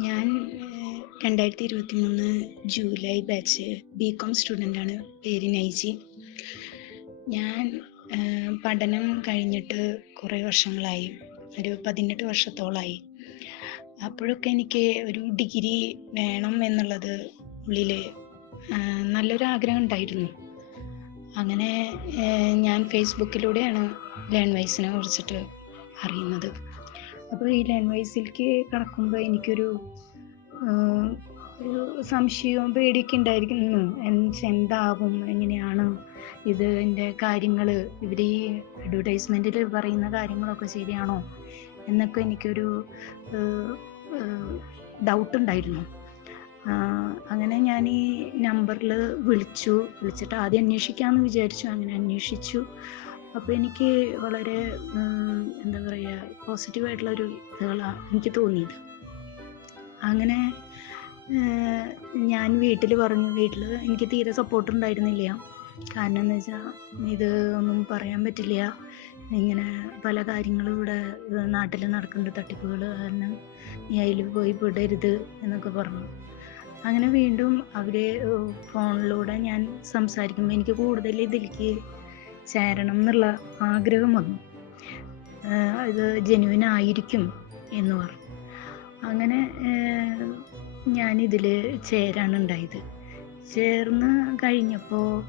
ഞാൻ രണ്ടായിരത്തി ഇരുപത്തി മൂന്ന് ജൂലൈ ബാച്ച് ബി കോം സ്റ്റുഡന്റാണ്. പേര് നൈജി. ഞാൻ പഠനം കഴിഞ്ഞിട്ട് കുറേ വർഷങ്ങളായി. ഒരു പതിനെട്ട് വർഷത്തോളമായി അപ്പോഴൊക്കെ എനിക്ക് ഒരു ഡിഗ്രി വേണം എന്നുള്ളത് ഉള്ളിൽ നല്ലൊരു ആഗ്രഹം ഉണ്ടായിരുന്നു. അങ്ങനെ ഞാൻ ഫേസ്ബുക്കിലൂടെയാണ് ലേൺ വൈസിനെ കുറിച്ചിട്ട് അറിയുന്നത്. അപ്പോൾ ഈ ലൈൻ വൈസിലേക്ക് കടക്കുമ്പോൾ എനിക്കൊരു ഒരു സംശയവും പേടിയൊക്കെ ഉണ്ടായിരിക്കുന്നു എന്താകും എങ്ങനെയാണ് ഇത് ഇതിന്റെ കാര്യങ്ങൾ ഇവർ ഈ അഡ്വർടൈസ്മെന്റിൽ പറയുന്ന കാര്യങ്ങളൊക്കെ ശരിയാണോ എന്നൊക്കെ എനിക്കൊരു ഡൗട്ട് ഉണ്ടായിരുന്നു. അങ്ങനെ ഞാൻ ഈ നമ്പറിൽ വിളിച്ചു. വിളിച്ചിട്ട് ആദ്യം അന്വേഷിക്കാമെന്ന് വിചാരിച്ചു. അങ്ങനെ അന്വേഷിച്ചു. അപ്പോൾ എനിക്ക് വളരെ എന്താ പറയുക പോസിറ്റീവായിട്ടുള്ളൊരു ഇതുകളാണ് എനിക്ക് തോന്നിയത്. അങ്ങനെ ഞാൻ വീട്ടിൽ പറഞ്ഞു വീട്ടിൽ എനിക്ക് തീരെ സപ്പോർട്ട് ഉണ്ടായിരുന്നില്ല. കാരണം എന്ന് വെച്ചാൽ ഇത് ഒന്നും പറയാൻ പറ്റില്ല. ഇങ്ങനെ പല കാര്യങ്ങളും ഇവിടെ നാട്ടിൽ നടക്കുന്നുണ്ട് തട്ടിപ്പുകൾ കാരണം നീ അതിൽ പോയി പെടരുത് എന്നൊക്കെ പറഞ്ഞു. അങ്ങനെ വീണ്ടും അവരെ ഫോണിലൂടെ ഞാൻ സംസാരിക്കുമ്പോൾ എനിക്ക് കൂടുതൽ ഇതിലേക്ക് ചേരണം എന്നുള്ള ആഗ്രഹം വന്നു. അത് ഇത് ജെന്യുവൻ ആയിരിക്കും എന്ന് പറഞ്ഞു. അങ്ങനെ ഞാനിതിൽ ചേരാണ് ഉണ്ടായത്. ചേർന്ന് കഴിഞ്ഞപ്പോൾ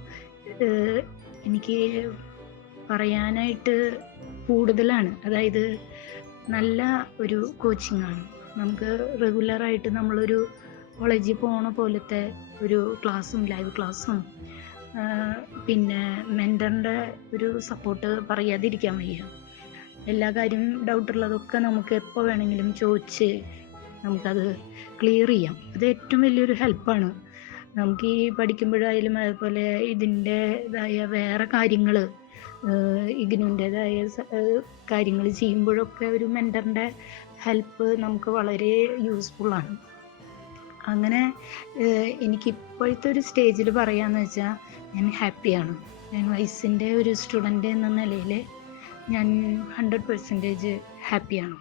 എനിക്ക് പറയാനായിട്ട് കൂടുതലാണ്. അതായത് നല്ല ഒരു കോച്ചിങ് ആണ്. നമുക്ക് റെഗുലറായിട്ട് നമ്മളൊരു കോളേജിൽ പോണ പോലത്തെ ഒരു ക്ലാസ്സും ലൈവ് ക്ലാസ്സും പിന്നെ മെന്ററിന്റെ ഒരു സപ്പോർട്ട് പറയാതിരിക്കാൻ വയ്യ. എല്ലാ കാര്യവും ഡൗട്ട് ഉള്ളതൊക്കെ നമുക്ക് എപ്പോൾ വേണമെങ്കിലും ചോദിച്ച് നമുക്കത് ക്ലിയർ ചെയ്യാം. അത് ഏറ്റവും വലിയൊരു ഹെൽപ്പാണ് നമുക്ക് ഈ പഠിക്കുമ്പോഴായാലും അതുപോലെ ഇതിന്റെതായ വേറെ കാര്യങ്ങൾ ഇഗ്നുന്റെതായ കാര്യങ്ങൾ ചെയ്യുമ്പോഴൊക്കെ ഒരു മെന്ററിന്റെ ഹെൽപ്പ് നമുക്ക് വളരെ യൂസ്ഫുള്ളാണ് അങ്ങനെ എനിക്ക് ഇപ്പോഴത്തെ ഒരു സ്റ്റേജിൽ പറയാന്ന് വെച്ചാൽ ഞാൻ ഹാപ്പിയാണ്. ഞാൻ വയസ്സിന്റെ ഒരു സ്റ്റുഡന്റ് എന്ന നിലയിൽ ഞാൻ ഹൺഡ്രഡ് പെർസെന്റേജ് ഹാപ്പിയാണ്.